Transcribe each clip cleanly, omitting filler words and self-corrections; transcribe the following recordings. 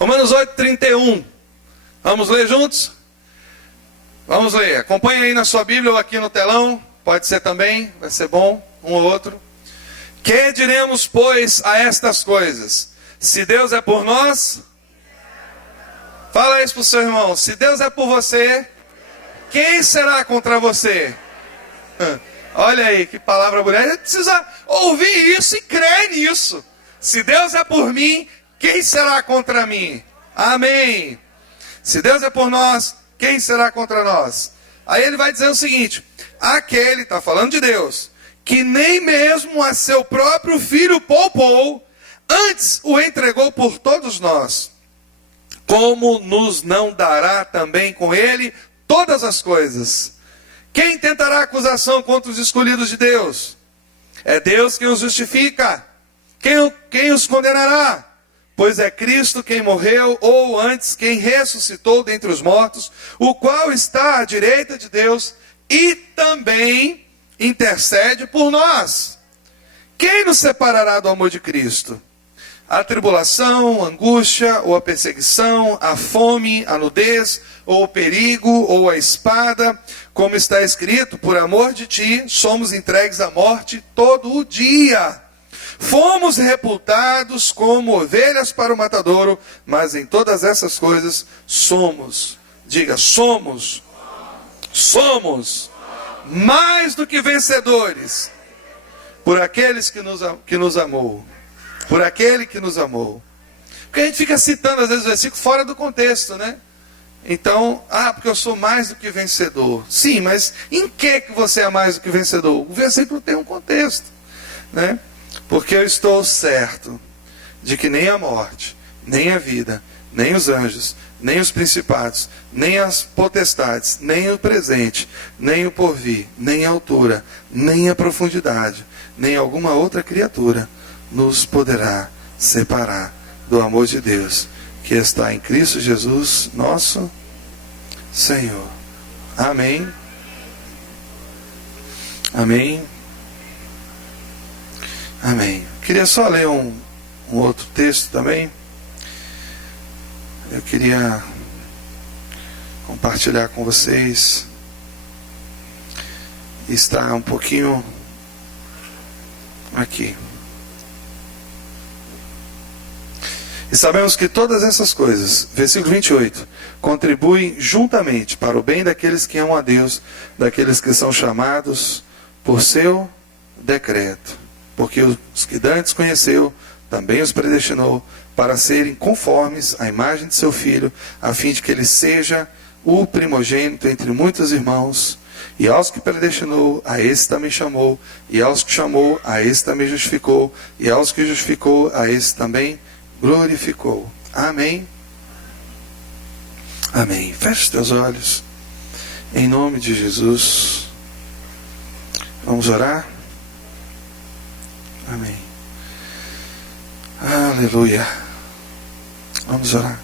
Romanos 8:31. Vamos ler juntos? Vamos ler. Acompanha aí na sua Bíblia ou aqui no telão. Pode ser também, vai ser bom, um ou outro. Que diremos, pois, a estas coisas? Se Deus é por nós, fala isso para o seu irmão. Se Deus é por você, quem será contra você? Olha aí, que palavra bonita. A gente precisa ouvir isso e crer nisso. Se Deus é por mim, quem será contra mim? Amém. Se Deus é por nós, quem será contra nós? Aí ele vai dizer o seguinte: aquele, está falando de Deus, que nem mesmo a seu próprio filho poupou, antes o entregou por todos nós, como nos não dará também com ele todas as coisas? Quem tentará acusação contra os escolhidos de Deus? É Deus quem os justifica. Quem os condenará? Pois é Cristo quem morreu, ou antes quem ressuscitou dentre os mortos, o qual está à direita de Deus e também intercede por nós. Quem nos separará do amor de Cristo? A tribulação, a angústia, ou a perseguição, a fome, a nudez, ou o perigo, ou a espada, como está escrito: por amor de ti somos entregues à morte todo o dia. Fomos reputados como ovelhas para o matadouro, mas em todas essas coisas somos, diga, somos mais do que vencedores, por aqueles que nos amou. Por aquele que nos amou. Porque a gente fica citando às vezes o versículo fora do contexto, né? Então, porque eu sou mais do que vencedor. Sim, mas em que você é mais do que vencedor? O versículo tem um contexto, né? Porque eu estou certo de que nem a morte, nem a vida, nem os anjos, nem os principados, nem as potestades, nem o presente, nem o porvir, nem a altura, nem a profundidade, nem alguma outra criatura nos poderá separar do amor de Deus, que está em Cristo Jesus, nosso Senhor. Amém. Amém. Amém. Queria só ler um outro texto também. Eu queria compartilhar com vocês. Está um pouquinho aqui. E sabemos que todas essas coisas, versículo 28, contribuem juntamente para o bem daqueles que amam a Deus, daqueles que são chamados por seu decreto. Porque os que dantes conheceu, também os predestinou para serem conformes à imagem de seu Filho, a fim de que ele seja o primogênito entre muitos irmãos. E aos que predestinou, a esse também chamou. E aos que chamou, a esse também justificou. E aos que justificou, a esse também glorificou. Amém. Amém. Feche os teus olhos. Em nome de Jesus. Vamos orar? Amém. Aleluia. Vamos orar.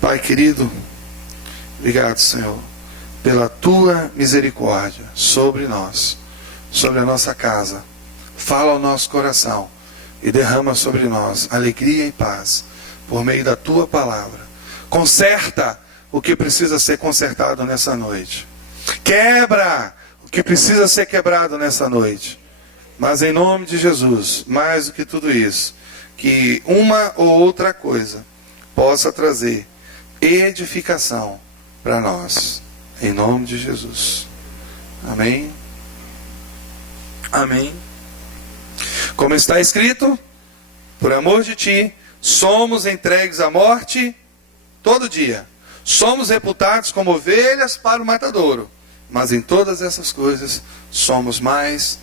Pai querido, obrigado, Senhor, pela tua misericórdia sobre nós, sobre a nossa casa. Fala ao nosso coração e derrama sobre nós alegria e paz por meio da tua palavra. Conserta o que precisa ser consertado nessa noite. Quebra o que precisa ser quebrado nessa noite. Mas em nome de Jesus, mais do que tudo isso, que uma ou outra coisa possa trazer edificação para nós. Em nome de Jesus. Amém. Amém. Como está escrito, por amor de ti, somos entregues à morte todo dia. Somos reputados como ovelhas para o matadouro. Mas em todas essas coisas, somos mais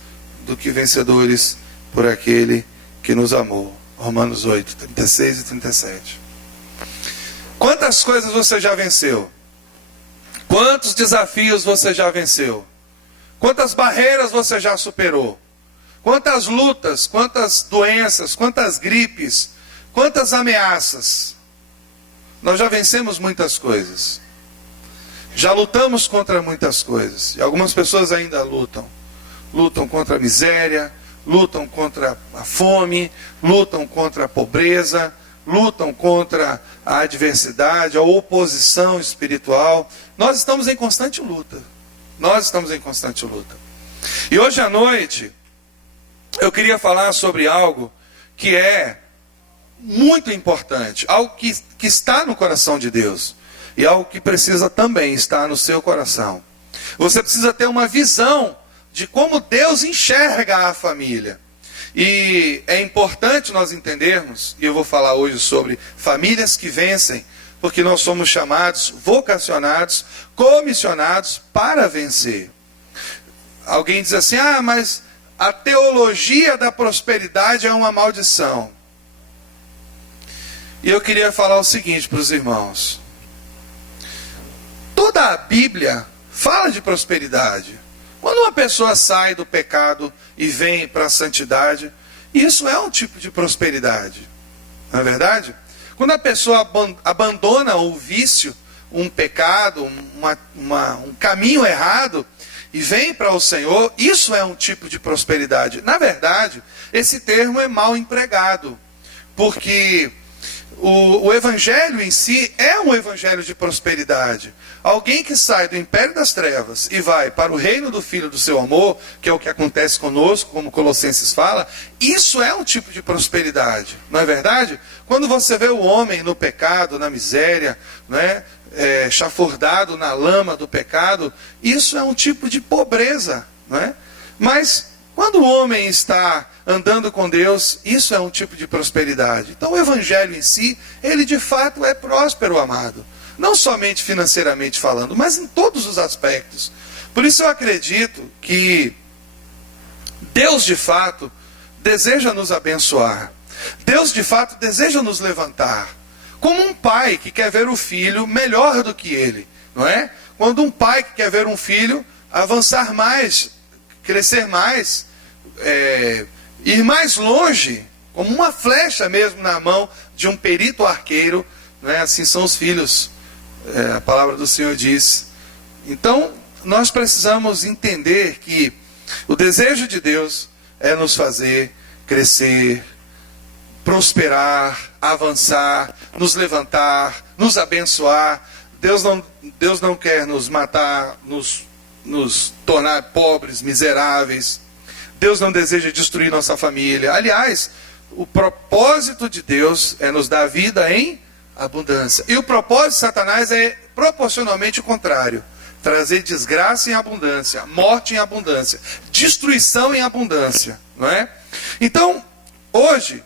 do que vencedores por aquele que nos amou. Romanos 8, 36 e 37. Quantas coisas você já venceu? Quantos desafios você já venceu? Quantas barreiras você já superou? Quantas lutas, quantas doenças, quantas gripes, quantas ameaças? Nós já vencemos muitas coisas. Já lutamos contra muitas coisas. E algumas pessoas ainda lutam. Lutam contra a miséria, lutam contra a fome, lutam contra a pobreza, lutam contra a adversidade, a oposição espiritual. Nós estamos em constante luta. Nós estamos em constante luta. E hoje à noite, eu queria falar sobre algo que é muito importante, algo que está no coração de Deus, e algo que precisa também estar no seu coração. Você precisa ter uma visão de como Deus enxerga a família. E é importante nós entendermos, e eu vou falar hoje sobre famílias que vencem, porque nós somos chamados, vocacionados, comissionados para vencer. Alguém diz assim, mas a teologia da prosperidade é uma maldição. E eu queria falar o seguinte para os irmãos. Toda a Bíblia fala de prosperidade. Quando uma pessoa sai do pecado e vem para a santidade, isso é um tipo de prosperidade. Não é verdade? Quando a pessoa abandona o vício, um pecado, um caminho errado, e vem para o Senhor, isso é um tipo de prosperidade. Na verdade, esse termo é mal empregado, porque o evangelho em si é um evangelho de prosperidade. Alguém que sai do império das trevas e vai para o reino do Filho do seu amor, que é o que acontece conosco, como Colossenses fala, isso é um tipo de prosperidade, não é verdade? Quando você vê o homem no pecado, na miséria, né, chafurdado na lama do pecado, isso é um tipo de pobreza, não é? Mas quando o homem está andando com Deus, isso é um tipo de prosperidade. Então o evangelho em si, ele de fato é próspero, amado. Não somente financeiramente falando, mas em todos os aspectos. Por isso eu acredito que Deus de fato deseja nos abençoar. Deus de fato deseja nos levantar. Como um pai que quer ver o filho melhor do que ele, não é? Quando um pai que quer ver um filho avançar mais, crescer mais, ir mais longe, como uma flecha mesmo na mão de um perito arqueiro, não é? Assim são os filhos, a palavra do Senhor diz. Então, nós precisamos entender que o desejo de Deus é nos fazer crescer, prosperar, avançar, nos levantar, nos abençoar. Deus não quer nos matar, nos tornar pobres, miseráveis. Deus não deseja destruir nossa família. Aliás, o propósito de Deus é nos dar vida em abundância. E o propósito de Satanás é proporcionalmente o contrário. Trazer desgraça em abundância, morte em abundância, destruição em abundância, não é? Então, hoje,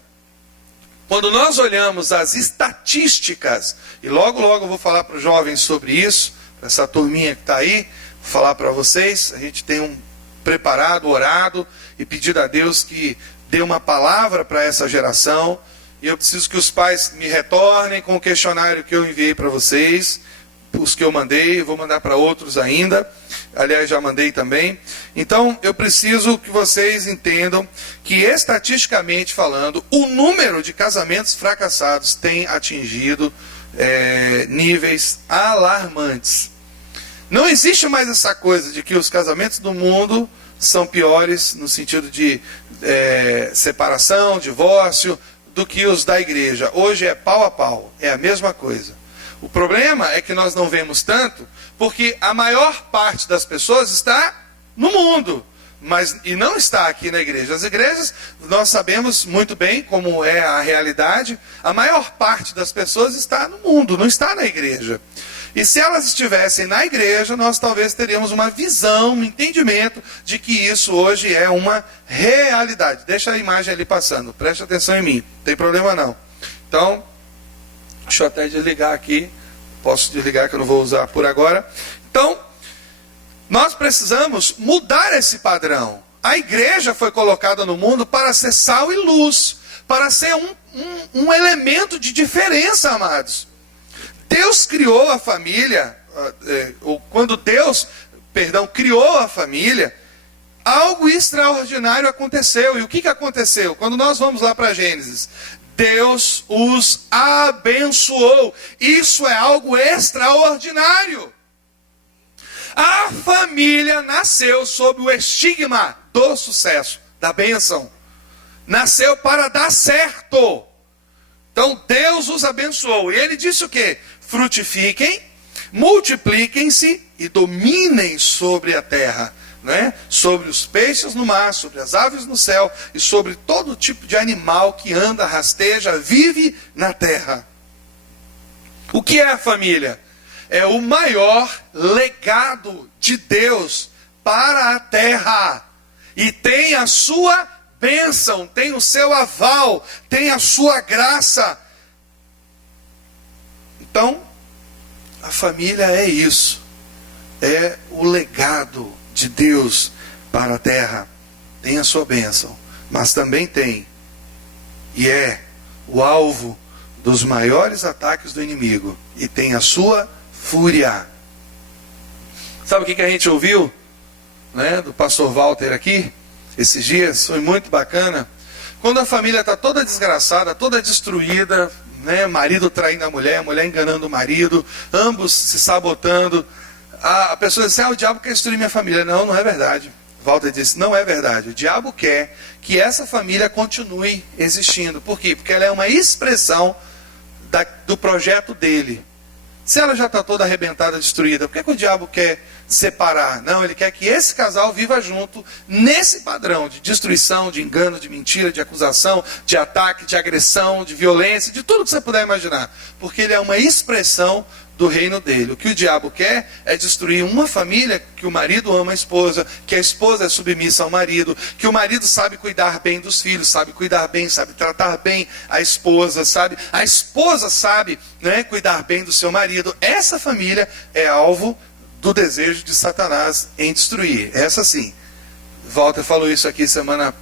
quando nós olhamos as estatísticas, e logo eu vou falar para os jovens sobre isso, essa turminha que está aí, vou falar para vocês, a gente tem preparado, orado e pedido a Deus que dê uma palavra para essa geração, e eu preciso que os pais me retornem com o questionário que eu enviei para vocês, os que eu mandei, vou mandar para outros ainda, aliás já mandei também. Então eu preciso que vocês entendam que estatisticamente falando, o número de casamentos fracassados tem atingido níveis alarmantes. Não existe mais essa coisa de que os casamentos do mundo são piores no sentido de separação, divórcio, do que os da igreja. Hoje é pau a pau, é a mesma coisa. O problema é que nós não vemos tanto, porque a maior parte das pessoas está no mundo, e não está aqui na igreja. As igrejas, nós sabemos muito bem como é a realidade, a maior parte das pessoas está no mundo, não está na igreja. E se elas estivessem na igreja, nós talvez teríamos uma visão, um entendimento de que isso hoje é uma realidade. Deixa a imagem ali passando, preste atenção em mim, não tem problema não. Então, deixa eu até desligar aqui, posso desligar que eu não vou usar por agora. Então, nós precisamos mudar esse padrão. A igreja foi colocada no mundo para ser sal e luz, para ser um elemento de diferença, amados. Deus criou a família, quando Deus, criou a família, algo extraordinário aconteceu. E o que aconteceu? Quando nós vamos lá para Gênesis, Deus os abençoou. Isso é algo extraordinário. A família nasceu sob o estigma do sucesso. da bênção. Nasceu para dar certo. Então Deus os abençoou. E ele disse o quê? Frutifiquem, multipliquem-se e dominem sobre a terra. Né? Sobre os peixes no mar, sobre as aves no céu e sobre todo tipo de animal que anda, rasteja, vive na terra. O que é a família? É o maior legado de Deus para a terra. E tem a sua bênção, tem o seu aval, tem a sua graça. Então, a família é isso. É o legado de Deus para a terra. Tem a sua bênção, mas também tem, e é o alvo dos maiores ataques do inimigo, e tem a sua fúria. Sabe o que a gente ouviu, né, do pastor Walter aqui, esses dias? Foi muito bacana. Quando a família está toda desgraçada, toda destruída, né, marido traindo a mulher enganando o marido, ambos se sabotando, a pessoa diz assim, o diabo quer destruir minha família. Não, não é verdade. Walter disse, não é verdade. O diabo quer que essa família continue existindo. Por quê? Porque ela é uma expressão do projeto dele. Se ela já está toda arrebentada, destruída, por que o diabo quer separar? Não, ele quer que esse casal viva junto nesse padrão de destruição, de engano, de mentira, de acusação, de ataque, de agressão, de violência, de tudo que você puder imaginar. Porque ele é uma expressão do reino dele. O que o diabo quer é destruir uma família que o marido ama a esposa, que a esposa é submissa ao marido, que o marido sabe cuidar bem dos filhos, sabe cuidar bem, sabe tratar bem a esposa, sabe? A esposa sabe, né, cuidar bem do seu marido. Essa família é alvo do desejo de Satanás em destruir. Essa sim. Walter falou isso aqui semana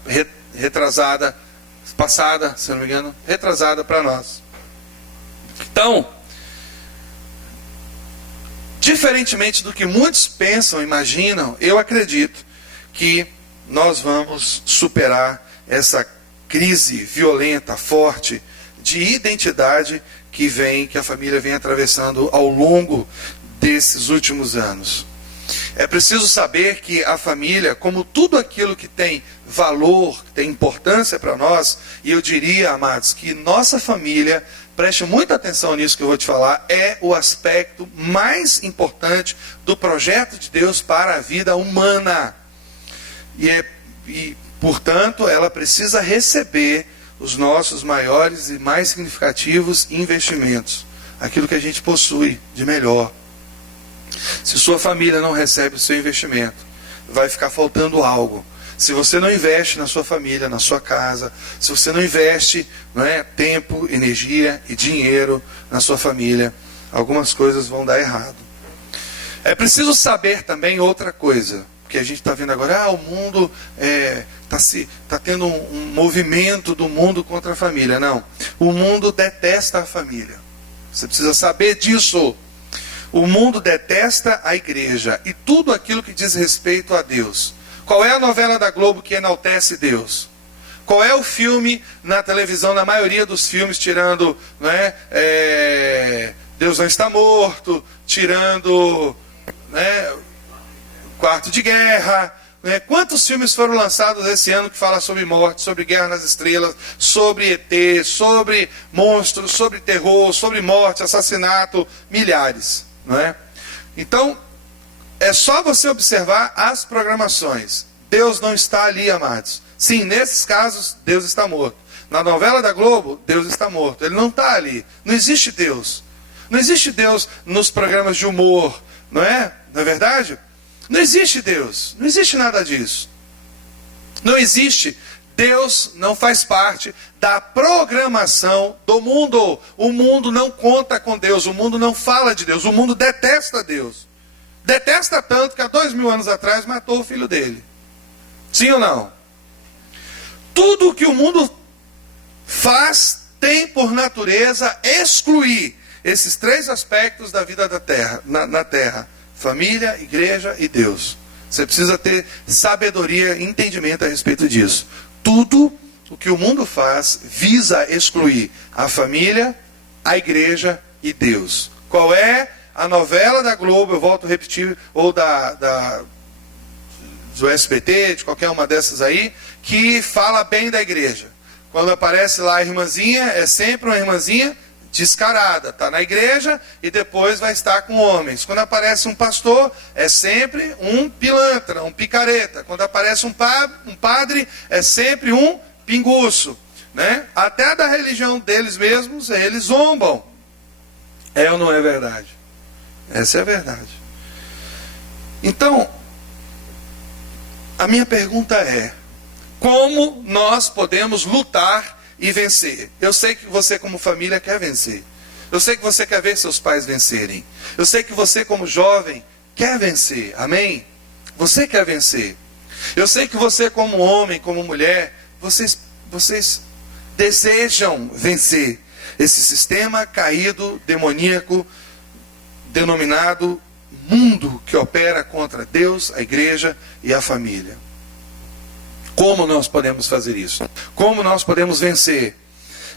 retrasada, passada, se não me engano, retrasada para nós. Então, diferentemente do que muitos pensam, imaginam, eu acredito que nós vamos superar essa crise violenta, forte, de identidade que a família vem atravessando ao longo desses últimos anos. É preciso saber que a família, como tudo aquilo que tem valor, que tem importância para nós, e eu diria, amados, que nossa família, preste muita atenção nisso que eu vou te falar, é o aspecto mais importante do projeto de Deus para a vida humana. E portanto, ela precisa receber os nossos maiores e mais significativos investimentos. Aquilo que a gente possui de melhor. Se sua família não recebe o seu investimento, vai ficar faltando algo. Se você não investe na sua família, na sua casa, se você não investe, não é, tempo, energia e dinheiro na sua família, algumas coisas vão dar errado. É preciso saber também outra coisa, que a gente está vendo agora, o mundo está tendo um movimento do mundo contra a família. Não, o mundo detesta a família. Você precisa saber disso. O mundo detesta a igreja e tudo aquilo que diz respeito a Deus. Qual é a novela da Globo que enaltece Deus? Qual é o filme na televisão, na maioria dos filmes, tirando, não é, Deus não está morto, tirando, né, Quarto de Guerra, né? Quantos filmes foram lançados esse ano que falam sobre morte, sobre Guerra nas Estrelas, sobre ET, sobre monstros, sobre terror, sobre morte, assassinato, milhares, não é? Então, é só você observar as programações. Deus não está ali, amados. Sim, nesses casos, Deus está morto. Na novela da Globo, Deus está morto. Ele não está ali. Não existe Deus. Não existe Deus nos programas de humor, não é? Não é verdade? Não existe Deus. Não existe nada disso. Não existe. Deus não faz parte da programação do mundo. O mundo não conta com Deus. O mundo não fala de Deus. O mundo detesta Deus. Detesta tanto que há 2000 anos atrás matou o filho dele. Sim ou não? Tudo que o mundo faz tem por natureza excluir esses três aspectos da vida da terra, na terra: família, igreja e Deus. Você precisa ter sabedoria e entendimento a respeito disso. Tudo o que o mundo faz visa excluir a família, a igreja e Deus. Qual é a novela da Globo, eu volto a repetir, ou do SBT, de qualquer uma dessas aí, que fala bem da igreja. Quando aparece lá a irmãzinha, é sempre uma irmãzinha descarada, está na igreja e depois vai estar com homens. Quando aparece um pastor, é sempre um pilantra, um picareta. Quando aparece um padre, é sempre um pinguço, né? Até da religião deles mesmos, eles zombam. É ou não é verdade? Essa é a verdade. Então, a minha pergunta é: como nós podemos lutar e vencer? Eu sei que você como família quer vencer. Eu sei que você quer ver seus pais vencerem. Eu sei que você como jovem quer vencer. Amém? Você quer vencer. Eu sei que você como homem, como mulher, vocês desejam vencer esse sistema caído, demoníaco, denominado mundo, que opera contra Deus, a igreja e a família. Como nós podemos fazer isso? Como nós podemos vencer?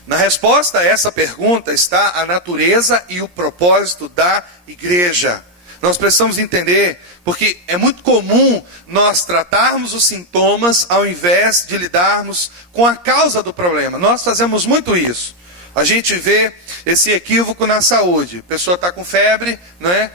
Na resposta a essa pergunta está a natureza e o propósito da igreja. Nós precisamos entender, porque é muito comum nós tratarmos os sintomas ao invés de lidarmos com a causa do problema. Nós fazemos muito isso. A gente vê esse equívoco na saúde. A pessoa está com febre, né?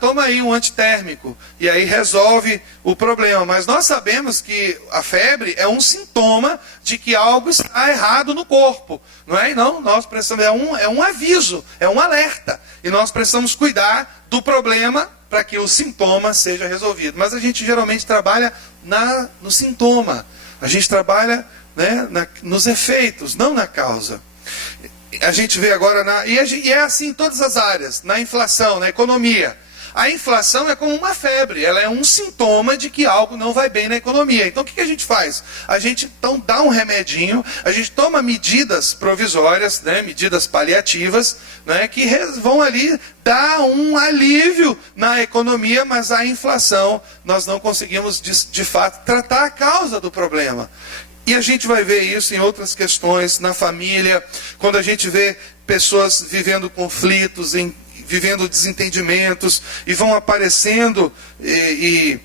Toma aí um antitérmico. E aí resolve o problema. Mas nós sabemos que a febre é um sintoma de que algo está errado no corpo. Não é? Não, nós precisamos, é um aviso, é um alerta. E nós precisamos cuidar do problema para que o sintoma seja resolvido. Mas a gente geralmente trabalha no sintoma. A gente trabalha, né, nos efeitos, não na causa. A gente vê agora, e é assim em todas as áreas, na inflação, na economia. A inflação é como uma febre, ela é um sintoma de que algo não vai bem na economia. Então o que a gente faz? A gente então dá um remedinho, a gente toma medidas provisórias, né, medidas paliativas, né, que vão ali dar um alívio na economia, mas a inflação nós não conseguimos de fato tratar a causa do problema. E a gente vai ver isso em outras questões, na família, quando a gente vê pessoas vivendo conflitos, vivendo desentendimentos, e vão aparecendo, e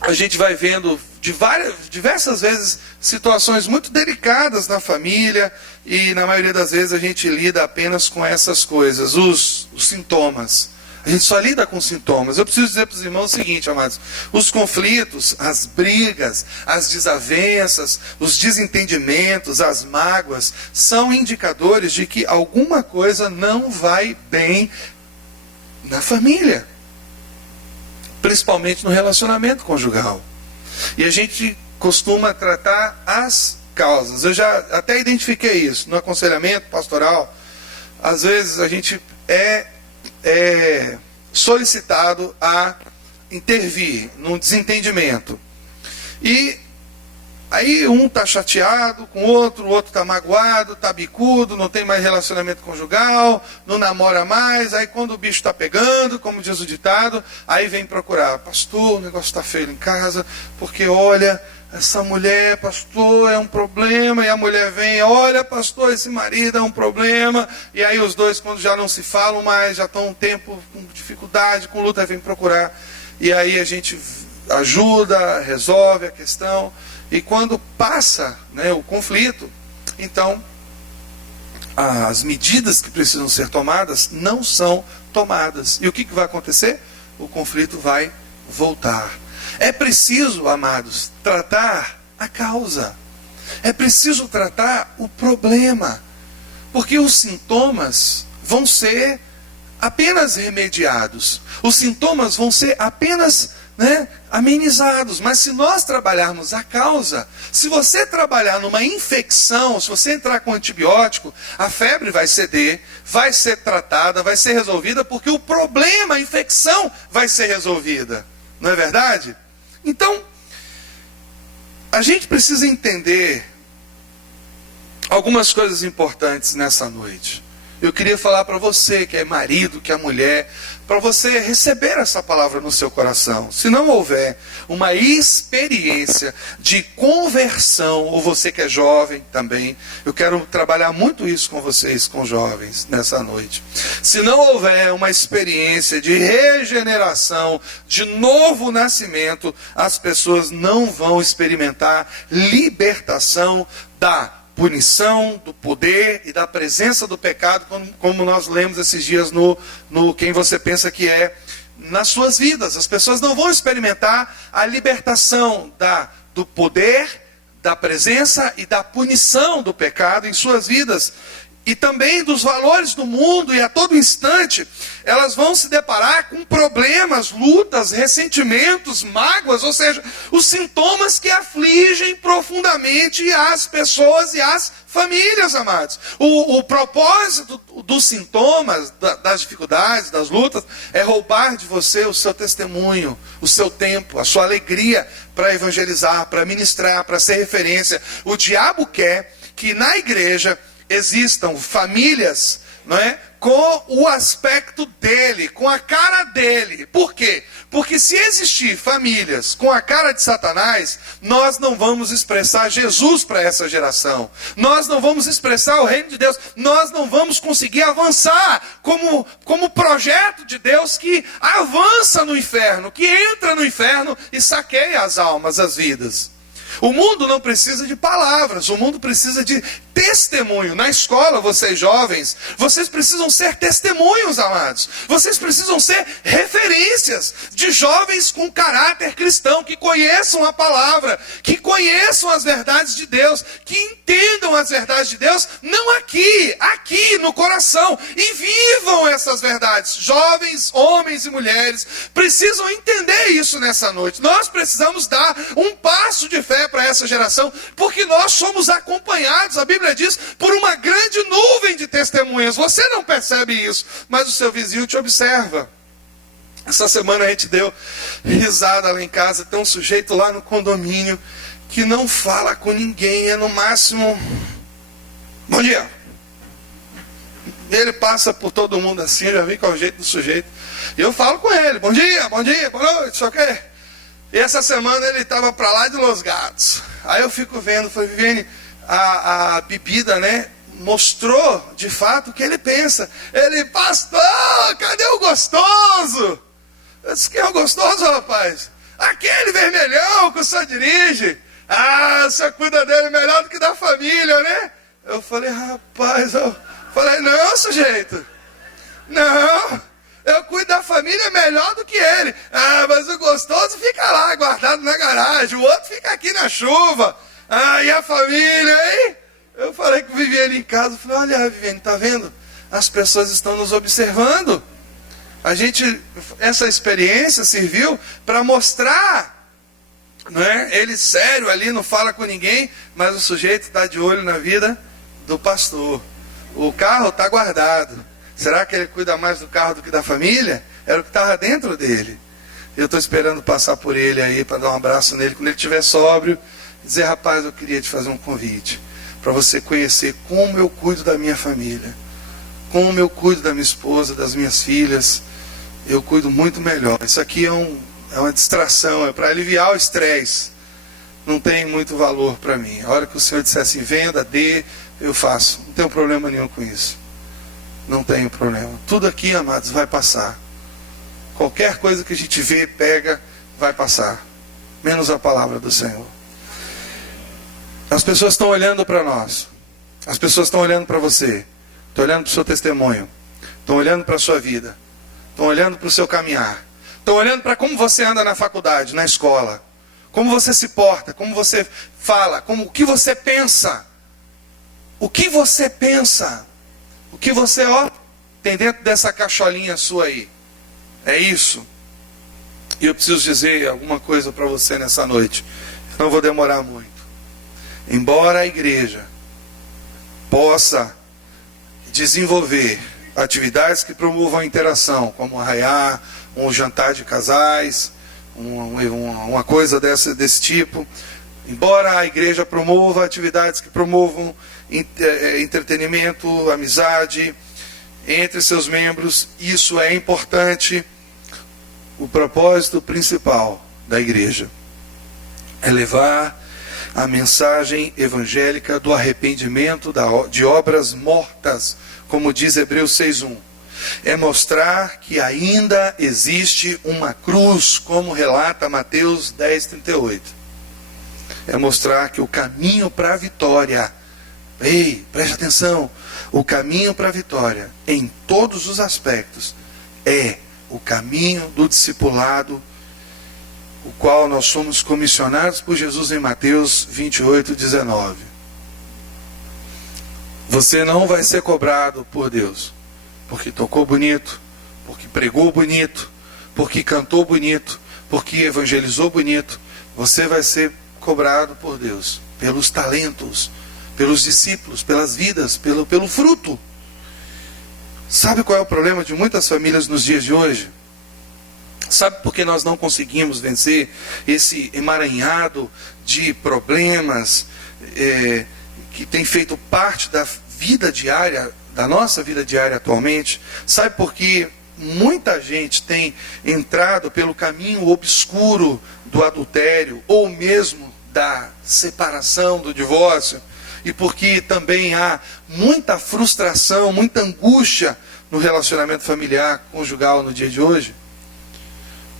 a gente vai vendo diversas vezes situações muito delicadas na família, e na maioria das vezes a gente lida apenas com essas coisas, os sintomas. A gente só lida com sintomas. Eu preciso dizer para os irmãos o seguinte, amados: os conflitos, as brigas, as desavenças, os desentendimentos, as mágoas, são indicadores de que alguma coisa não vai bem na família, principalmente no relacionamento conjugal. E a gente costuma tratar as causas. Eu já até identifiquei isso no aconselhamento pastoral. Às vezes a gente é solicitado a intervir num desentendimento. E aí um está chateado com o outro está magoado, está bicudo, não tem mais relacionamento conjugal, não namora mais, aí quando o bicho está pegando, como diz o ditado, aí vem procurar: pastor, o negócio está feio em casa, porque olha, essa mulher, pastor, é um problema. E a mulher vem: olha, pastor, esse marido é um problema. E aí os dois, quando já não se falam mais, já estão um tempo com dificuldade, com luta, vem procurar. E aí a gente ajuda, resolve a questão. E quando passa, né, o conflito, então as medidas que precisam ser tomadas não são tomadas. E o que vai acontecer? O conflito vai voltar. É preciso, amados, tratar a causa. É preciso tratar o problema. Porque os sintomas vão ser apenas remediados. Os sintomas vão ser apenas, amenizados. Mas se nós trabalharmos a causa, se você trabalhar numa infecção, se você entrar com antibiótico, a febre vai ceder, vai ser tratada, vai ser resolvida, porque o problema, a infecção, vai ser resolvida. Não é verdade? Então, a gente precisa entender algumas coisas importantes nessa noite. Eu queria falar para você que é marido, que é mulher, para você receber essa palavra no seu coração. Se não houver uma experiência de conversão, ou você que é jovem também, eu quero trabalhar muito isso com vocês, com jovens, nessa noite. Se não houver uma experiência de regeneração, de novo nascimento, as pessoas não vão experimentar libertação da punição, do poder e da presença do pecado, como nós lemos esses dias no Quem Você Pensa Que É, nas suas vidas. As pessoas não vão experimentar a libertação do poder, da presença e da punição do pecado em suas vidas. E também dos valores do mundo, e a todo instante elas vão se deparar com problemas, lutas, ressentimentos, mágoas, ou seja, os sintomas que afligem profundamente as pessoas e as famílias, amados. O propósito dos sintomas, das dificuldades, das lutas, é roubar de você o seu testemunho, o seu tempo, a sua alegria para evangelizar, para ministrar, para ser referência. O diabo quer que na igreja existam famílias, não é? Com o aspecto dele, com a cara dele. Por quê? Porque se existir famílias com a cara de Satanás, nós não vamos expressar Jesus para essa geração. Nós não vamos expressar o reino de Deus. Nós não vamos conseguir avançar como projeto de Deus que avança no inferno, que entra no inferno e saqueia as almas, as vidas. O mundo não precisa de palavras, o mundo precisa de testemunho. Na escola, vocês jovens, vocês precisam ser testemunhos, amados. Vocês precisam ser referências de jovens com caráter cristão, que conheçam a palavra, que conheçam as verdades de Deus, que entendam as verdades de Deus, não aqui no coração, e vivam essas verdades. Jovens, homens e mulheres, precisam entender isso nessa noite. Nós precisamos dar um passo de fé para essa geração, porque nós somos acompanhados, a Bíblia diz, por uma grande nuvem de testemunhas. Você não percebe isso, mas o seu vizinho te observa. Essa semana a gente deu risada lá em casa. Tem um sujeito lá no condomínio que não fala com ninguém, é no máximo bom dia. Ele passa por todo mundo assim, eu já vi qual é o jeito do sujeito, e eu falo com ele, bom dia, boa noite, só que... E essa semana ele estava para lá de Los Gatos. Aí eu fico vendo, falei, Viviane, a bebida, né, mostrou de fato o que ele pensa. Ele, pastor, cadê o gostoso? Eu disse, quem é o gostoso, rapaz? Aquele vermelhão que o senhor dirige. Ah, o senhor cuida dele melhor do que da família, né? Eu falei, rapaz, não, sujeito, não. Eu cuido da família melhor do que ele. Ah, mas o gostoso fica lá, guardado na garagem. O outro fica aqui na chuva. Ah, e a família, hein? Eu falei com o Viviane em casa. Falei, olha, Viviane, tá vendo? As pessoas estão nos observando. Essa experiência serviu para mostrar, não é? Ele sério ali, não fala com ninguém, mas o sujeito está de olho na vida do pastor. O carro está guardado. Será que ele cuida mais do carro do que da família? Era o que estava dentro dele. Eu estou esperando passar por ele aí, para dar um abraço nele, quando ele estiver sóbrio, dizer, rapaz, eu queria te fazer um convite, para você conhecer como eu cuido da minha família, como eu cuido da minha esposa, das minhas filhas. Eu cuido muito melhor. Isso aqui é uma distração, é para aliviar o estresse. Não tem muito valor para mim. A hora que o Senhor disser assim, venda, dê, eu faço. Não tenho problema nenhum com isso. Não tenho problema. Tudo aqui, amados, vai passar. Qualquer coisa que a gente vê, pega, vai passar. Menos a palavra do Senhor. As pessoas estão olhando para nós. As pessoas estão olhando para você. Estão olhando para o seu testemunho. Estão olhando para a sua vida. Estão olhando para o seu caminhar. Estão olhando para como você anda na faculdade, na escola. Como você se porta, como você fala, o que você pensa. O que você pensa. O que você, tem dentro dessa cacholinha sua aí. É isso. E eu preciso dizer alguma coisa para você nessa noite. Eu não vou demorar muito. Embora a igreja possa desenvolver atividades que promovam a interação, como um arraiá, um jantar de casais, uma coisa desse tipo. Embora a igreja promova atividades que promovam entretenimento, amizade, entre seus membros. Isso é importante. O propósito principal da igreja é levar a mensagem evangélica do arrependimento de obras mortas, como diz Hebreus 6:1. É mostrar que ainda existe uma cruz, como relata Mateus 10:38. É mostrar que o caminho para a vitória, ei, preste atenção, o caminho para a vitória, em todos os aspectos, é o caminho do discipulado, o qual nós somos comissionados por Jesus em Mateus 28:19. Você não vai ser cobrado por Deus porque tocou bonito, porque pregou bonito, porque cantou bonito, porque evangelizou bonito. Você vai ser cobrado por Deus pelos talentos, pelos discípulos, pelas vidas, pelo fruto. Sabe qual é o problema de muitas famílias nos dias de hoje? Sabe por que nós não conseguimos vencer esse emaranhado de problemas que tem feito parte da vida diária, da nossa vida diária atualmente? Sabe por que muita gente tem entrado pelo caminho obscuro do adultério, ou mesmo da separação, do divórcio? E porque também há muita frustração, muita angústia no relacionamento familiar, conjugal no dia de hoje?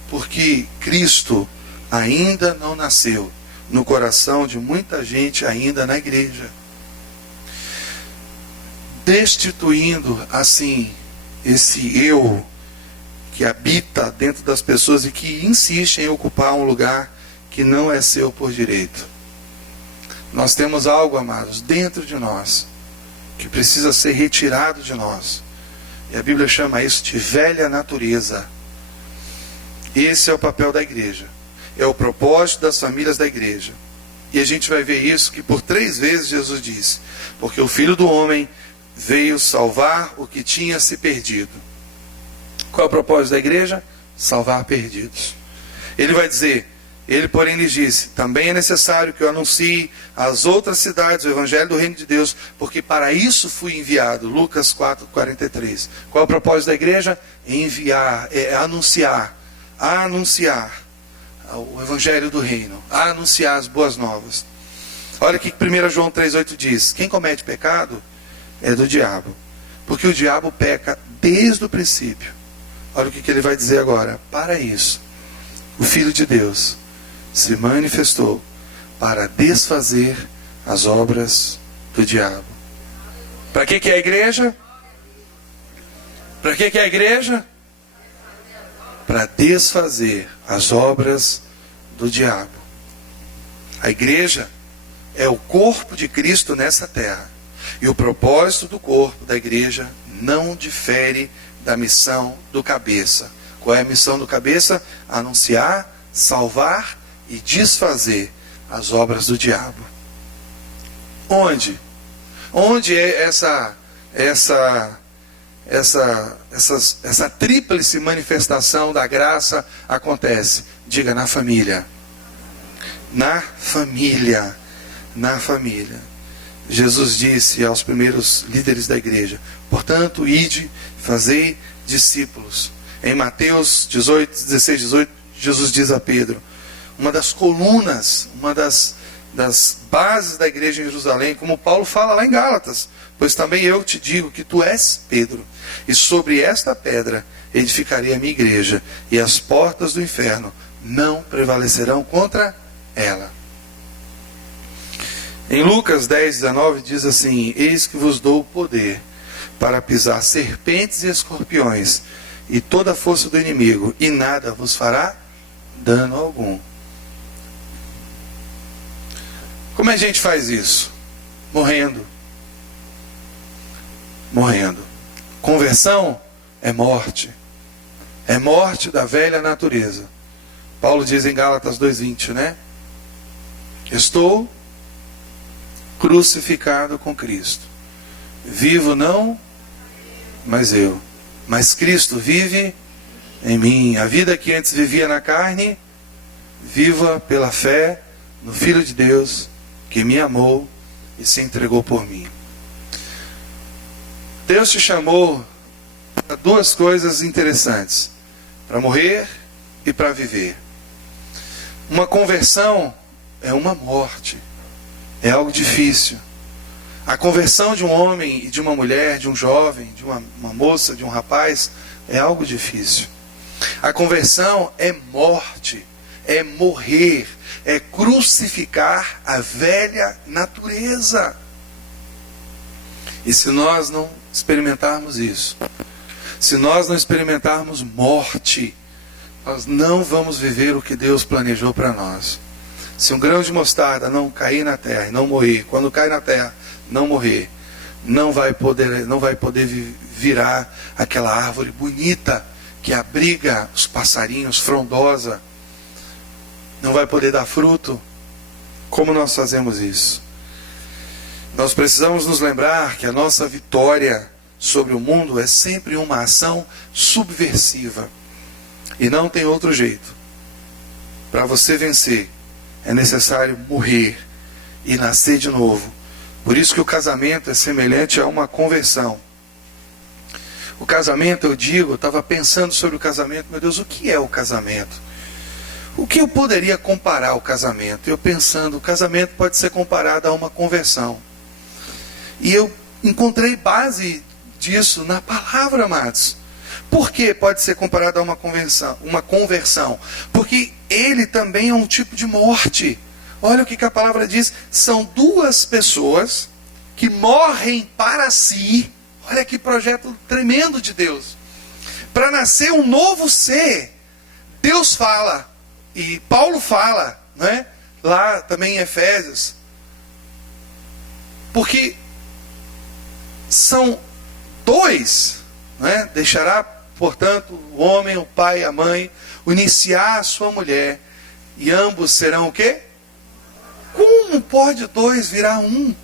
Porque Cristo ainda não nasceu no coração de muita gente ainda na igreja, destituindo assim esse eu que habita dentro das pessoas e que insiste em ocupar um lugar que não é seu por direito. Nós temos algo, amados, dentro de nós que precisa ser retirado de nós, e a Bíblia chama isso de velha natureza. Esse é o papel da igreja, é o propósito das famílias da igreja. E a gente vai ver isso, que por 3 vezes Jesus disse: porque o Filho do Homem veio salvar o que tinha se perdido. Qual é o propósito da igreja? Salvar perdidos. Ele vai dizer: ele, porém, lhes disse: também é necessário que eu anuncie às outras cidades o evangelho do reino de Deus, porque para isso fui enviado. Lucas 4:43. Qual é o propósito da igreja? Enviar, anunciar o evangelho do reino, anunciar as boas novas. Olha o que 1 João 3:8 diz: quem comete pecado é do diabo, porque o diabo peca desde o princípio. Olha o que ele vai dizer agora: para isso o Filho de Deus se manifestou, para desfazer as obras do diabo. Para que é a igreja? Para que é a igreja? Para desfazer as obras do diabo. A igreja é o corpo de Cristo nessa terra. E o propósito do corpo da igreja não difere da missão do cabeça. Qual é a missão do cabeça? Anunciar, salvar e desfazer as obras do diabo. Onde? Onde é essa tríplice manifestação da graça acontece? Diga: na família. Na família. Na família. Jesus disse aos primeiros líderes da igreja: portanto, ide, fazei discípulos. Em Mateus 16:18, Jesus diz a Pedro, uma das colunas, uma das bases da igreja em Jerusalém, como Paulo fala lá em Gálatas: pois também eu te digo que tu és Pedro, e sobre esta pedra edificarei a minha igreja, e as portas do inferno não prevalecerão contra ela. Em Lucas 10:19 diz assim: eis que vos dou o poder para pisar serpentes e escorpiões e toda a força do inimigo, e nada vos fará dano algum. Como a gente faz isso? Morrendo. Morrendo. Conversão é morte. É morte da velha natureza. Paulo diz em Gálatas 2:20, né? Estou crucificado com Cristo. Vivo não, mas eu. Mas Cristo vive em mim. A vida que antes vivia na carne, viva pela fé no Filho de Deus, que me amou e se entregou por mim. Deus te chamou duas coisas interessantes: para morrer e para viver. Uma conversão é uma morte, é algo difícil. A conversão de um homem e de uma mulher, de um jovem, de uma moça, de um rapaz, é algo difícil. A conversão é morte, é morrer, é crucificar a velha natureza. E se nós não experimentarmos isso, se nós não experimentarmos morte, nós não vamos viver o que Deus planejou para nós. Se um grão de mostarda não cair na terra e não morrer, quando cai na terra não morrer, não vai poder virar aquela árvore bonita que abriga os passarinhos, frondosa. Não vai poder dar fruto. Como nós fazemos isso? Nós precisamos nos lembrar que a nossa vitória sobre o mundo é sempre uma ação subversiva. E não tem outro jeito. Para você vencer, é necessário morrer e nascer de novo. Por isso que o casamento é semelhante a uma conversão. O casamento, eu estava pensando sobre o casamento, meu Deus, o que é o casamento? O que eu poderia comparar ao casamento? Eu pensando, o casamento pode ser comparado a uma conversão. E eu encontrei base disso na palavra, amados. Por que pode ser comparado a uma conversão? Porque ele também é um tipo de morte. Olha o que a palavra diz. São duas pessoas que morrem para si. Olha que projeto tremendo de Deus. Para nascer um novo ser. Deus fala. E Paulo fala. Né? Lá também em Efésios. Porque são dois. Né? Deixará, portanto, o homem, o pai e a mãe. Unir-se-á a sua mulher. E ambos serão o quê? Como pode dois virar um?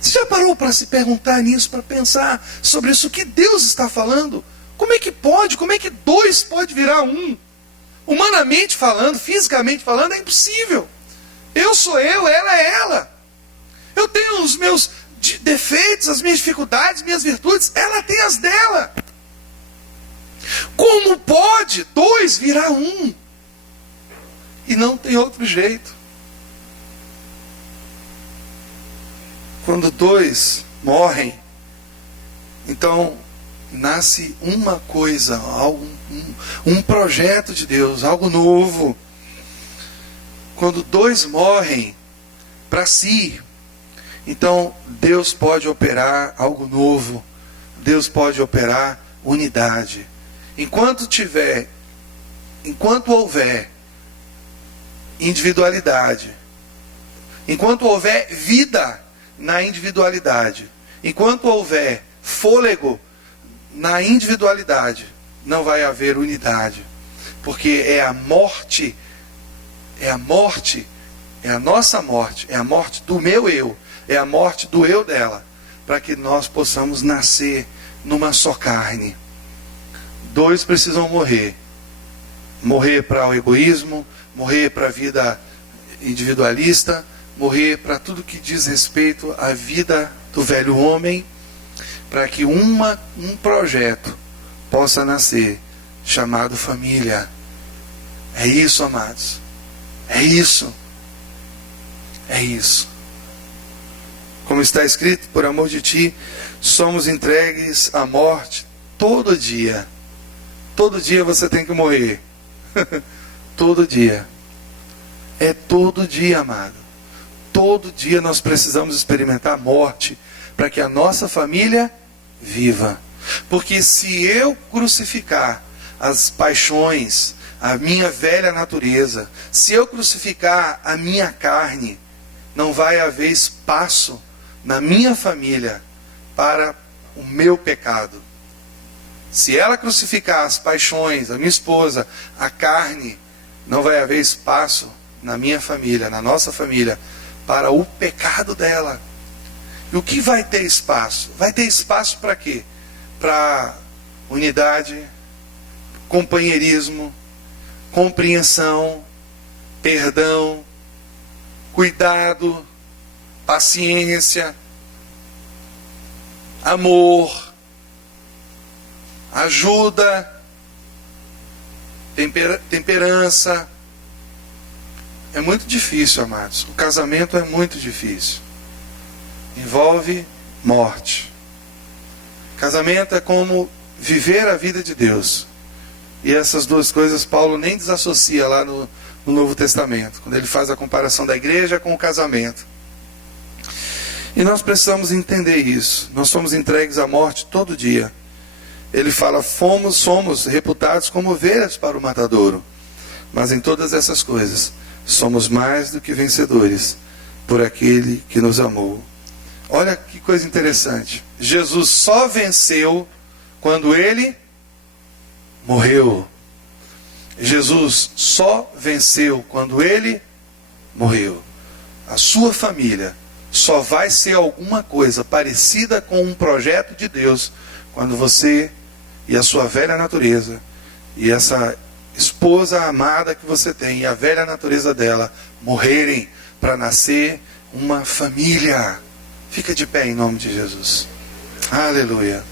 Você já parou para se perguntar nisso, para pensar sobre isso? O que Deus está falando? Como é que pode? Como é que dois pode virar um? Humanamente falando, fisicamente falando, é impossível. Eu sou eu, ela é ela. Eu tenho os meus defeitos, as minhas dificuldades, minhas virtudes. Ela tem as dela. Como pode dois virar um? E não tem outro jeito. Quando dois morrem, então nasce uma coisa, um projeto de Deus, algo novo. Quando dois morrem para si, então Deus pode operar algo novo. Deus pode operar unidade. Enquanto houver individualidade, enquanto houver vida na individualidade, enquanto houver fôlego na individualidade, não vai haver unidade, porque é a morte, é a nossa morte, é a morte do meu eu, é a morte do eu dela, para que nós possamos nascer numa só carne. Dois precisam morrer para o egoísmo, morrer para a vida individualista, morrer para tudo que diz respeito à vida do velho homem, para que um projeto possa nascer, chamado família. É isso, amados. É isso. É isso. Como está escrito, por amor de ti, somos entregues à morte todo dia. Todo dia você tem que morrer. Todo dia. É todo dia, amado. Todo dia nós precisamos experimentar a morte para que a nossa família viva. Porque se eu crucificar as paixões, a minha velha natureza, se eu crucificar a minha carne, não vai haver espaço na minha família para o meu pecado. Se ela crucificar as paixões, a minha esposa, a carne, não vai haver espaço na minha família, na nossa família, para o pecado dela. E o que vai ter espaço? Vai ter espaço para quê? Para unidade, companheirismo, compreensão, perdão, cuidado, paciência, amor. ajuda, temperança. É muito difícil, amados. O casamento é muito difícil. Envolve morte. Casamento é como viver a vida de Deus. E essas duas coisas Paulo nem desassocia lá no Novo Testamento, quando ele faz a comparação da igreja com o casamento. E nós precisamos entender isso. Nós somos entregues à morte todo dia. Ele fala, somos reputados como ovelhas para o matadouro. Mas em todas essas coisas, somos mais do que vencedores por aquele que nos amou. Olha que coisa interessante. Jesus só venceu quando ele morreu. Jesus só venceu quando ele morreu. A sua família só vai ser alguma coisa parecida com um projeto de Deus quando você e a sua velha natureza e essa esposa amada que você tem e a velha natureza dela morrerem para nascer uma família. Fica de pé em nome de Jesus. Aleluia.